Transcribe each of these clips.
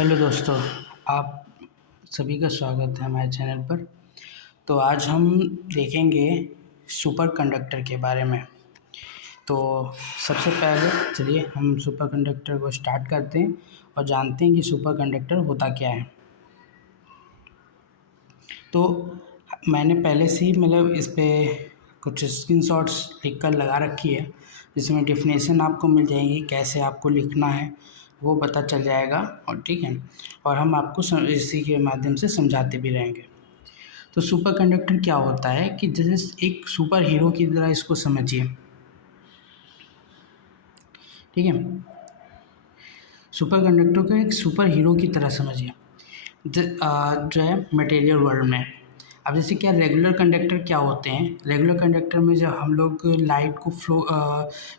Hello दोस्तों, आप सभी का स्वागत है हमारे चैनल पर। तो आज हम देखेंगे सुपर कंडक्टर के बारे में। तो सबसे पहले चलिए हम सुपर कंडक्टर को स्टार्ट करते हैं और जानते हैं कि सुपर कंडक्टर होता क्या है। तो मैंने पहले से ही इस पे कुछ स्क्रीनशॉट्स लिख कर लगा रखी है, जिसमें डेफिनेशन आपको मिल जाएगी, कैसे आपको लिखना है वो पता चल जाएगा। और ठीक है, और हम आपको इसी के माध्यम से समझाते भी रहेंगे। तो सुपर कंडक्टर क्या होता है कि जैसे एक सुपर हीरो की तरह इसको समझिए। ठीक है, सुपर कंडक्टर को एक सुपर हीरो की तरह समझिए जो है मटेरियल वर्ल्ड में। अब जैसे क्या रेगुलर कंडक्टर क्या होते हैं, रेगुलर कंडक्टर में जब हम लोग लाइट को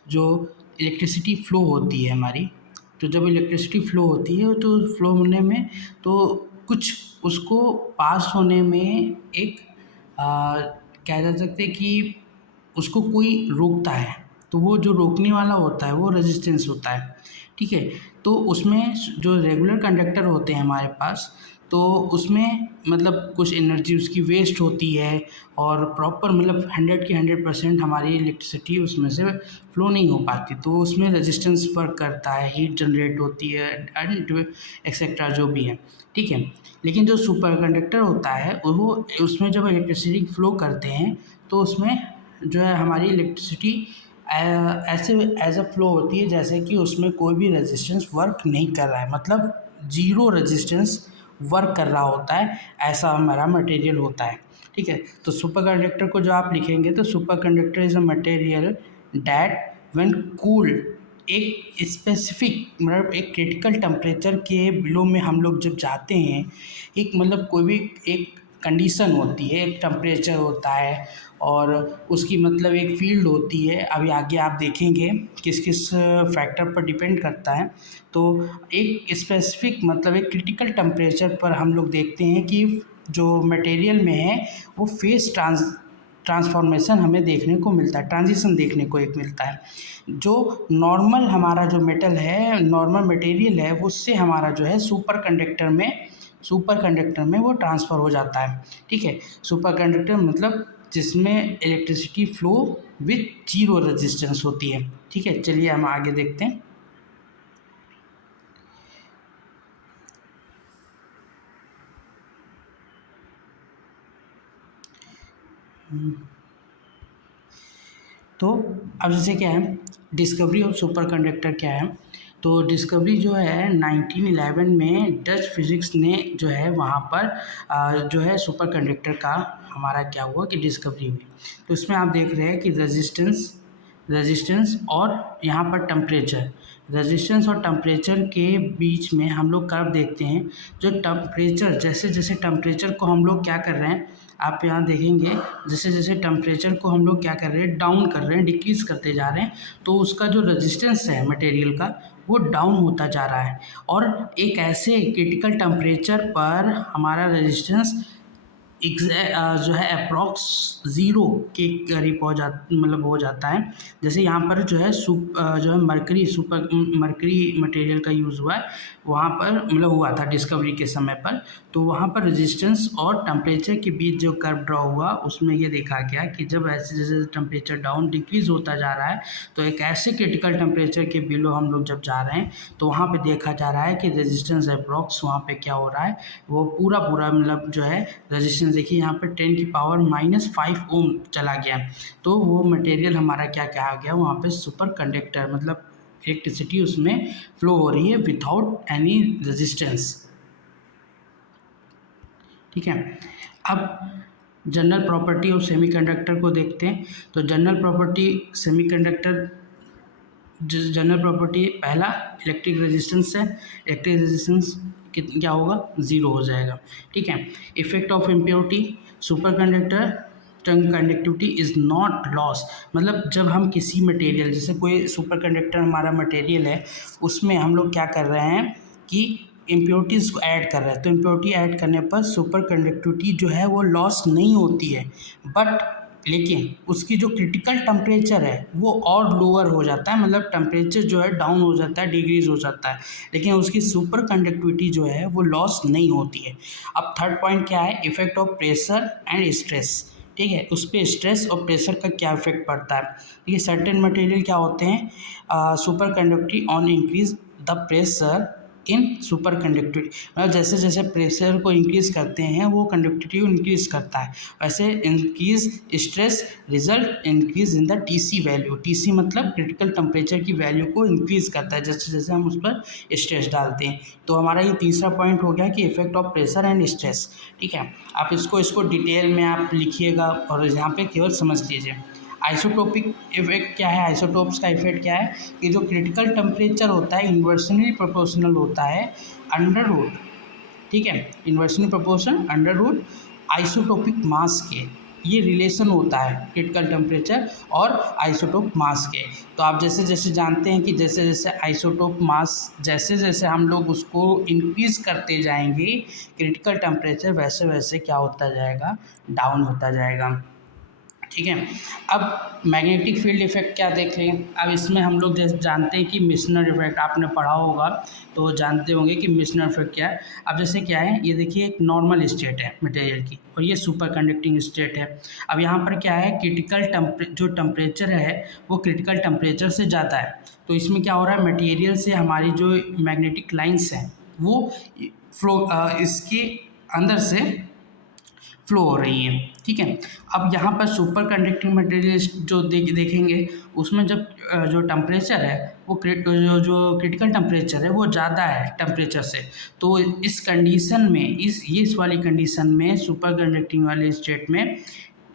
जो इलेक्ट्रिसिटी फ्लो होती है हमारी, तो जब इलेक्ट्रिसिटी फ्लो होती है तो फ्लो होने में तो कुछ उसको पास होने में एक कह जा सकते हैं कि उसको कोई रोकता है, तो वो जो रोकने वाला होता है वो रेजिस्टेंस होता है। ठीक है, तो उसमें जो रेगुलर कंडक्टर होते हैं हमारे पास, तो उसमें कुछ एनर्जी उसकी वेस्ट होती है और प्रॉपर 100 की 100% हमारी इलेक्ट्रिसिटी उसमें से फ्लो नहीं हो पाती, तो उसमें रेजिस्टेंस वर्क करता है, हीट जनरेट होती है एंड एक्सेट्रा जो भी है। ठीक है, लेकिन जो सुपर कंडक्टर होता है वो उसमें जब इलेक्ट्रिसिटी फ्लो करते हैं तो उसमें जो है हमारी इलेक्ट्रिसिटी ऐसे एज अ फ्लो होती है जैसे कि उसमें कोई भी रेजिस्टेंस वर्क नहीं कर रहा है, मतलब जीरो रेजिस्टेंस वर्क कर रहा होता है, ऐसा हमारा मटेरियल होता है। ठीक है, तो सुपर कंडक्टर को जो आप लिखेंगे तो super conductor is a material that when cool एक स्पेसिफिक एक क्रिटिकल टेम्परेचर के बिलो में हम लोग जब जाते हैं, एक कोई भी एक कंडीशन होती है, एक टेम्परेचर होता है और उसकी एक फील्ड होती है। अभी आगे आप देखेंगे किस किस फैक्टर पर डिपेंड करता है। तो एक स्पेसिफिक एक क्रिटिकल टेम्परेचर पर हम लोग देखते हैं कि जो मटेरियल में है वो फेस ट्रांसफॉर्मेशन हमें देखने को मिलता है, ट्रांजिशन देखने को एक मिलता है। जो नॉर्मल हमारा जो मेटल है, नॉर्मल मटेरियल है, उससे हमारा जो है सुपर कंडक्टर में वो ट्रांसफ़र हो जाता है। ठीक है, सुपर कंडक्टर जिसमें electricity flow with zero resistance होती है। ठीक है, चलिए हम आगे देखते हैं। तो अब जैसे क्या है, डिस्कवरी ऑफ सुपर कंडक्टर क्या है, तो डिस्कवरी जो है 1911 में डच फिजिक्स ने जो है वहाँ पर जो है सुपर कंडक्टर का हमारा क्या हुआ कि डिस्कवरी हुई। तो इसमें आप देख रहे हैं कि रेजिस्टेंस और यहाँ पर टेम्परेचर, रेजिस्टेंस और टेम्परेचर के बीच में हम लोग कर्व देखते हैं। जो टेम्परेचर जैसे जैसे टेम्परेचर को हम लोग क्या कर रहे हैं, आप यहाँ देखेंगे जैसे जैसे टेम्परेचर को हम लोग क्या कर रहे हैं, डाउन कर रहे हैं, डिक्रीज़ करते जा रहे हैं, तो उसका जो रेजिस्टेंस है मटेरियल का वो डाउन होता जा रहा है। और एक ऐसे क्रिटिकल टेम्परेचर पर हमारा रेजिस्टेंस जो है अप्रॉक्स ज़ीरो के करीब हो जाता है। जैसे यहाँ पर जो है जो है मरकरी मटेरियल का यूज़ हुआ है, वहाँ पर हुआ था डिस्कवरी के समय पर। तो वहाँ पर रेजिस्टेंस और टेम्परेचर के बीच जो कर्व ड्रॉ हुआ उसमें ये देखा गया कि जब ऐसे जैसे टेम्परेचर डाउन डिक्रीज़ होता जा रहा है, तो एक ऐसे क्रिटिकल टेम्परेचर के बिलो हम लोग जब जा रहे हैं तो वहाँ पे देखा जा रहा है कि रेजिस्टेंस अप्रॉक्स वहाँ पे क्या हो रहा है, वो पूरा जो है रेजिस्टेंस देखिए यहाँ पर 10 की पावर -5 ओम चला गया। तो वो मटेरियल हमारा क्या कहा गया वहाँ पे सुपर कंडक्टर, इलेक्ट्रिसिटी उसमें फ्लो हो रही है विदाउट एनी रेजिस्टेंस। ठीक है, अब जनरल प्रॉपर्टी ऑफ सेमीकंडक्टर को देखते हैं। तो जनरल प्रॉपर्टी पहला इलेक्ट्रिक रेजिस्टेंस है, इलेक्ट्रिक रेजिस्टेंस क्या होगा, ज़ीरो हो जाएगा। ठीक है, effect of impurity, super conductor conductivity is not loss, जब हम किसी मटेरियल जैसे कोई सुपर कंडक्टर हमारा मटेरियल है उसमें हम लोग क्या कर रहे हैं कि इम्प्योरिटीज़ को ऐड कर रहे हैं, तो इम्प्योरिटी ऐड करने पर सुपर कंडक्टिविटी जो है वो लॉस नहीं होती है, बट लेकिन उसकी जो क्रिटिकल टेम्परेचर है वो और लोअर हो जाता है, मतलब टेम्परेचर जो है डाउन हो जाता है, डिक्रीज हो जाता है, लेकिन उसकी सुपर कंडक्टिविटी जो है वो लॉस नहीं होती है। अब थर्ड पॉइंट क्या है, effect of pressure and stress. ठीक है, उस पर स्ट्रेस और प्रेशर का क्या इफेक्ट पड़ता है। ये सर्टेन मटेरियल क्या होते हैं, super conductivity on increase the pressure in super conductivity, मतलब जैसे जैसे प्रेशर को इंक्रीज करते हैं वो कंडक्टिविटी इंक्रीज करता है, वैसे increase stress result increase in the TC value. TC मतलब क्रिटिकल टेम्परेचर की वैल्यू को इंक्रीज करता है जैसे जैसे हम उस पर स्ट्रेस डालते हैं। तो हमारा ये तीसरा पॉइंट हो गया कि effect of pressure and stress. ठीक है, आप इसको डिटेल में आप लिखिएगा और यहाँ पे केवल समझ लीजिए। आइसोटोपिक इफेक्ट क्या है, आइसोटोप्स का इफेक्ट क्या है कि जो क्रिटिकल टेम्परेचर होता है इन्वर्सनली प्रोपोर्शनल होता है अंडर रूट, ठीक है, inversely proportional under root isotopic mass के, ये रिलेशन होता है क्रिटिकल टेम्परेचर और आइसोटोप मास के। तो आप जैसे जैसे जानते हैं कि जैसे जैसे आइसोटोप मास जैसे जैसे हम लोग उसको इंक्रीज करते जाएंगे क्रिटिकल टेम्परेचर वैसे वैसे क्या होता जाएगा, डाउन होता जाएगा। ठीक है, अब मैग्नेटिक फील्ड इफेक्ट क्या देख लें। अब इसमें हम लोग जैसे जानते हैं कि मिशनर इफेक्ट आपने पढ़ा होगा तो जानते होंगे कि मिशनर इफेक्ट क्या है। अब जैसे क्या है, ये देखिए एक नॉर्मल स्टेट है मटेरियल की और ये सुपर कंडक्टिंग स्टेट है। अब यहाँ पर क्या है, क्रिटिकल जो टेम्परेचर है वो क्रिटिकल टेम्परेचर से ज़्यादा है, तो इसमें क्या हो रहा है, मटेरियल से हमारी जो मैग्नेटिक लाइन्स हैं वो फ्लो इसके अंदर से फ्लो हो रही है। ठीक है, अब यहाँ पर सुपर कंडक्टिंग मटेरियल जो देखेंगे उसमें जब जो टेम्परेचर है वो जो क्रिटिकल टेम्परेचर है वो ज़्यादा है टेम्परेचर से, तो इस कंडीशन में इस वाली कंडीशन में सुपर कंडक्टिंग वाले स्टेट में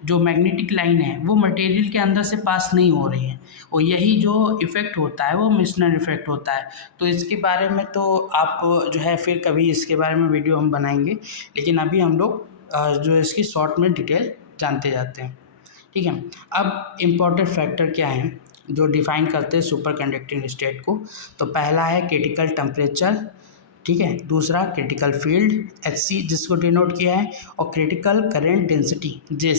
जो मैग्नेटिक लाइन है वो मटेरियल के अंदर से पास नहीं हो रही है, और यही जो इफ़ेक्ट होता है वो मिशनर इफ़ेक्ट होता है। तो इसके बारे में तो आप जो है फिर कभी इसके बारे में वीडियो हम बनाएंगे, लेकिन अभी हम लोग जो इसकी शॉर्ट में डिटेल जानते जाते हैं। ठीक है, अब इम्पॉर्टेंट फैक्टर क्या हैं जो डिफाइन करते हैं सुपर कंडक्टिंग स्टेट को। तो पहला है क्रिटिकल टेम्परेचर, ठीक है, दूसरा क्रिटिकल फील्ड एच जिसको डिनोट किया है, और क्रिटिकल करेंट डेंसिटी जे,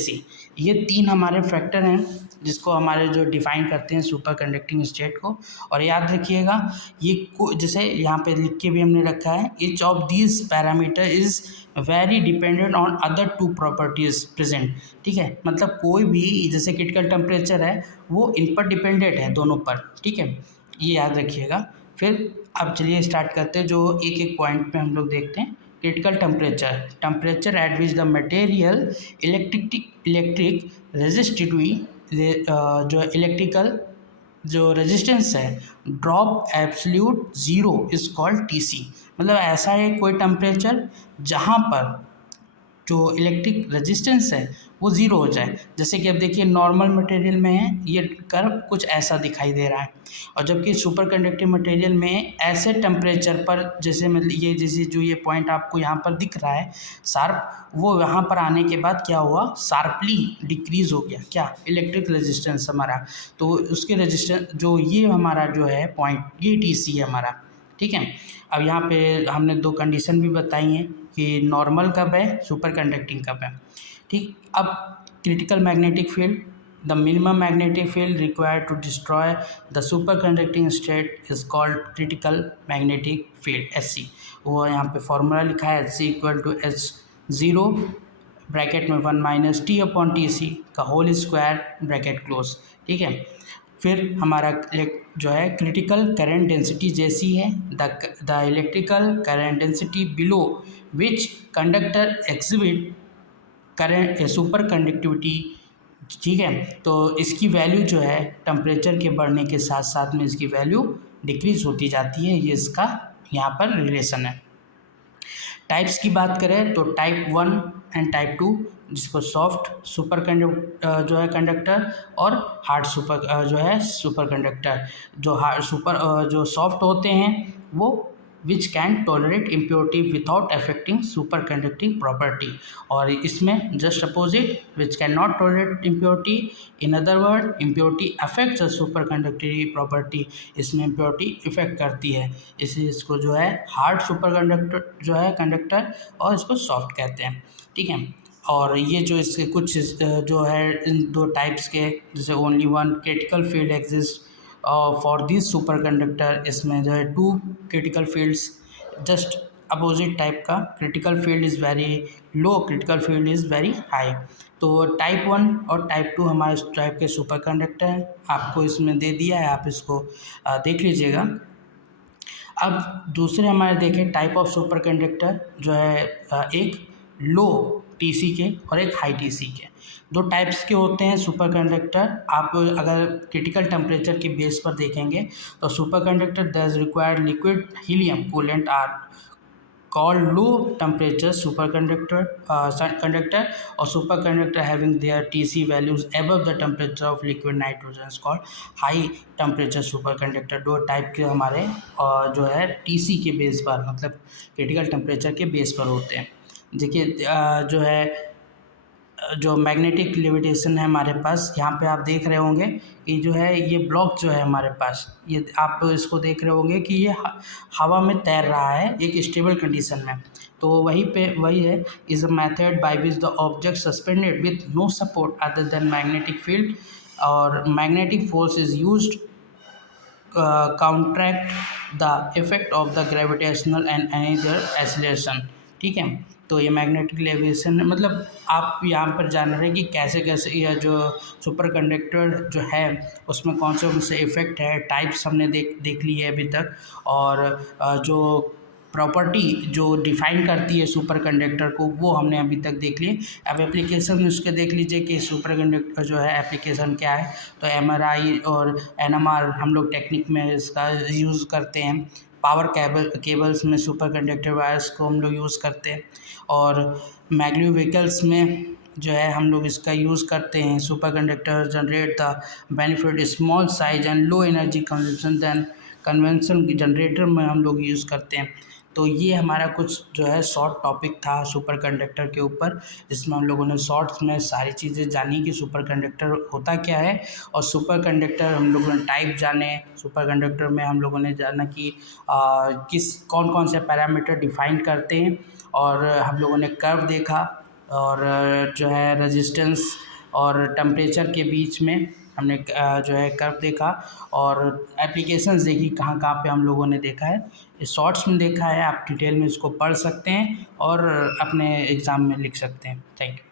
ये तीन हमारे फैक्टर हैं जिसको हमारे जो डिफाइन करते हैं सुपर कंडक्टिंग स्टेट को। और याद रखिएगा ये जैसे यहाँ पे लिख के भी हमने रखा है, each of these parameter is very dependent on other two properties present. ठीक है, मतलब कोई भी जैसे क्रिटिकल टेम्परेचर है वो इन पर डिपेंडेंट है दोनों पर। ठीक है, ये याद रखिएगा। फिर अब चलिए स्टार्ट करते हैं, जो एक एक पॉइंट पे हम लोग देखते हैं। Critical temperature at which the material electric resistivity, जो इलेक्ट्रिकल जो रेजिस्टेंस है drop absolute zero is called TC. मतलब ऐसा है कोई टेम्परेचर जहाँ पर जो इलेक्ट्रिक रेजिस्टेंस है वो ज़ीरो हो जाए। जैसे कि अब देखिए नॉर्मल मटेरियल में है ये कर्व कुछ ऐसा दिखाई दे रहा है, और जबकि सुपर कंडक्टिव मटेरियल में ऐसे टेम्परेचर पर जैसे मतलब ये जैसे जो ये पॉइंट आपको यहाँ पर दिख रहा है शार्प, वो यहाँ पर आने के बाद क्या हुआ, शार्पली डिक्रीज़ हो गया क्या, इलेक्ट्रिक रेजिस्टेंस हमारा। तो उसके रेजिस्टेंस जो ये हमारा जो है पॉइंट ये टीसी है हमारा। ठीक है, अब यहाँ पे हमने दो कंडीशन भी बताई हैं कि नॉर्मल कब है, सुपर कंडक्टिंग कब है। ठीक, अब critical magnetic field, the minimum magnetic field required to destroy the super conducting state is called critical magnetic field H. वो यहाँ पे फॉर्मूला लिखा है H equal to H0 bracket में 1 minus T upon T C का whole square bracket close. ठीक है, फिर हमारा जो है क्रिटिकल करेंट डेंसिटी जैसी है, the electrical current density below which conductor exhibit current super conductivity. ठीक है, तो इसकी वैल्यू जो है टेम्परेचर के बढ़ने के साथ साथ में इसकी वैल्यू डिक्रीज होती जाती है, ये इसका यहाँ पर रिलेशन है। टाइप्स की बात करें तो टाइप 1 एंड टाइप 2, जिसको सॉफ्ट सुपर जो है कंडक्टर और हार्ड सुपर जो है सुपर कंडक्टर। जो सॉफ्ट होते हैं वो which can tolerate impurity without affecting super conducting property, और इसमें just opposite which can not tolerate impurity, in other word impurity affects the super conductivity property, इसमें इम्प्योरिटी इफेक्ट करती है, इसलिए इसको जो है हार्ड सुपर कंडक्टर जो है कंडक्टर और इसको सॉफ्ट कहते हैं। ठीक है, और ये जो इसके कुछ जो है इन दो टाइप्स के, जैसे only one critical field exist for this superconductor, इसमें जो है two critical fields just opposite type का, critical field is very low, critical field is very high. तो टाइप 1 और टाइप 2 हमारे इस टाइप के सुपर कंडक्टर हैं, आपको इसमें दे दिया है, आप इसको देख लीजिएगा। अब दूसरे हमारे देखें टाइप ऑफ सुपर कंडक्टर जो है एक लो टीसी के और एक हाई टीसी के, दो टाइप्स के होते हैं सुपर कंडक्टर। आप अगर क्रिटिकल टेम्परेचर के बेस पर देखेंगे तो super conductor that require liquid helium coolant are called low temperature superconductor conductor, or superconductor having their TC values above the temperature of liquid nitrogen is called high temperature superconductor। दो type के हमारे जो है TC के base पर, मतलब critical temperature के base पर होते हैं। देखिए जो है जो मैग्नेटिक लेविटेशन है हमारे पास, यहाँ पे आप देख रहे होंगे कि जो है ये ब्लॉक जो है हमारे पास, ये आप इसको देख रहे होंगे कि ये हवा में तैर रहा है एक स्टेबल कंडीशन में। तो वही है, is a method by which the object suspended with no support other than magnetic field और magnetic force is used counteract the effect of the gravitational and any other acceleration. ठीक है, तो ये magnetic levitation मतलब आप यहाँ पर जान रहे हैं कि कैसे कैसे यह जो सुपर कंडक्टर जो है उसमें कौन से इफ़ेक्ट है, टाइप्स हमने देख ली है अभी तक, और जो प्रॉपर्टी जो डिफ़ाइन करती है सुपर कंडक्टर को वो हमने अभी तक देख ली। अब एप्लीकेशन उसके देख लीजिए कि सुपर कंडक्टर जो है एप्लीकेशन क्या है। तो एमआरआई और एनएमआर हम लोग टेक्निक में इसका यूज़ करते हैं, पावर केबल्स में सुपर कंडक्टर वायर्स को हम लोग यूज़ करते हैं, और मैग्लेव व्हीकल्स में जो है हम लोग इसका यूज़ करते हैं। Super conductor generate the benefit small size and low energy consumption than convention generator में हम लोग यूज़ करते हैं। तो ये हमारा कुछ जो है शॉर्ट टॉपिक था सुपर कंडक्टर के ऊपर, जिसमें हम लोगों ने शॉर्ट्स में सारी चीज़ें जानी कि सुपर कंडक्टर होता क्या है, और सुपर कंडक्टर हम लोगों ने टाइप जाने, सुपर कंडक्टर में हम लोगों ने जाना कि कौन कौन से पैरामीटर डिफाइन करते हैं, और हम लोगों ने कर्व देखा, और जो है रेजिस्टेंस और टेम्परेचर के बीच में हमने जो है कर्व देखा, और एप्लीकेशंस देखी कहाँ कहाँ पे हम लोगों ने देखा है। इस शॉर्ट्स में देखा है, आप डिटेल में इसको पढ़ सकते हैं और अपने एग्ज़ाम में लिख सकते हैं। Thank you.